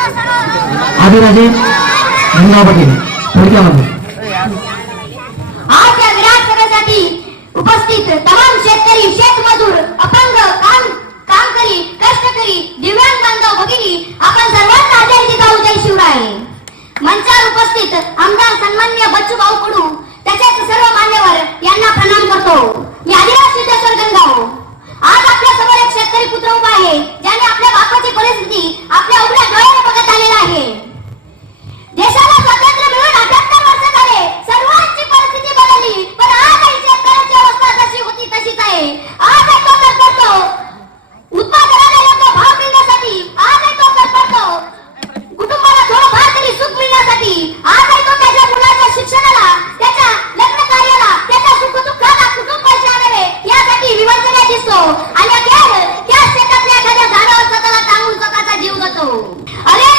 आदिराजे धनगाव पाटील थोडक्यामध्ये आज या उपस्थित तमाम शेतकरी शेतमजूर अपंग काम कामकरी कष्टकरी दिव्यांग बांधव भगिनी आपण सर्वांना जय शिवराय. मंचावर उपस्थित आमदार सन्मान्य बच्चू भाऊ कडू त्याच्याच सर्व मान्यवर यांना प्रणाम करतो. मी आदिवासी विद्यासर गंगाव आज आपल्यासमोर एक शेतकरी पुत्र उभा आहे. আরে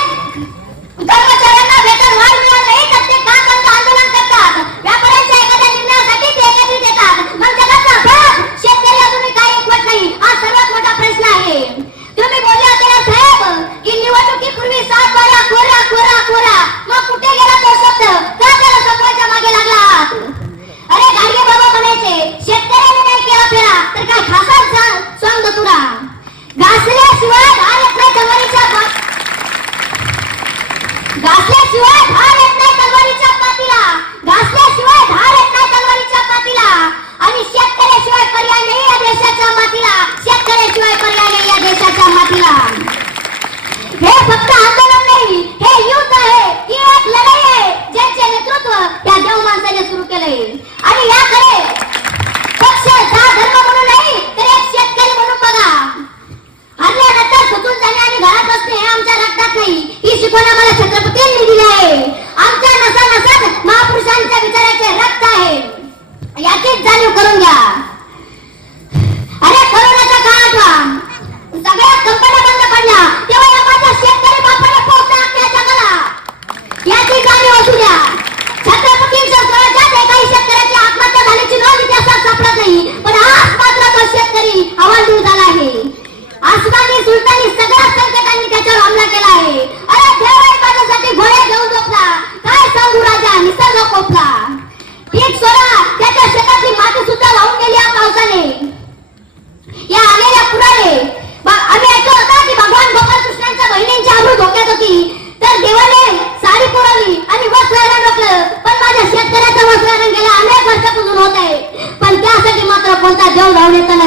¡Ahora!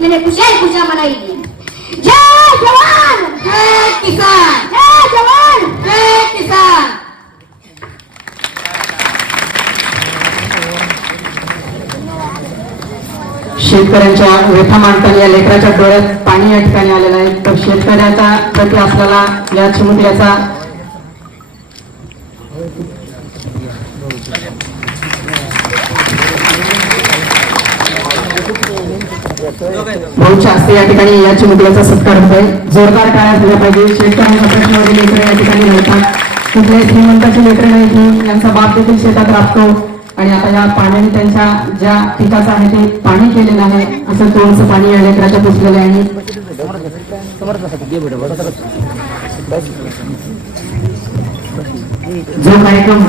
मैंने खुशियाँ ही खुशियाँ मनाई जय जवान जय किसान जय जवान जय किसान शेतकऱ्यांच्या व्यथा मांडताना या लेकराच्या डोळ्यात पाणी या ठिकाणी आलेलं आहे. तर शेतकऱ्याचा प्रति असलेला या चिमुकल्याचा शास्त्री या ठिकाणी याची चिमुकल्याचा सत्कार होत आहे जोरदार टाळ्या झाल्या पाहिजे. शेतकऱ्यांच्या प्रश्नामध्ये लेकरं या ठिकाणी मिळतात कुठल्याही श्रीमंताची लेकरं नाही यांचा बाप देखील शेतात राबतो. आणि आता या पाण्याने त्यांच्या ज्या पिकाचं आहे ते पाणी केलेलं आहे. असं तोडचं पाणी या लेकराच्या पुसलेलं आहे. जो कार्यक्रम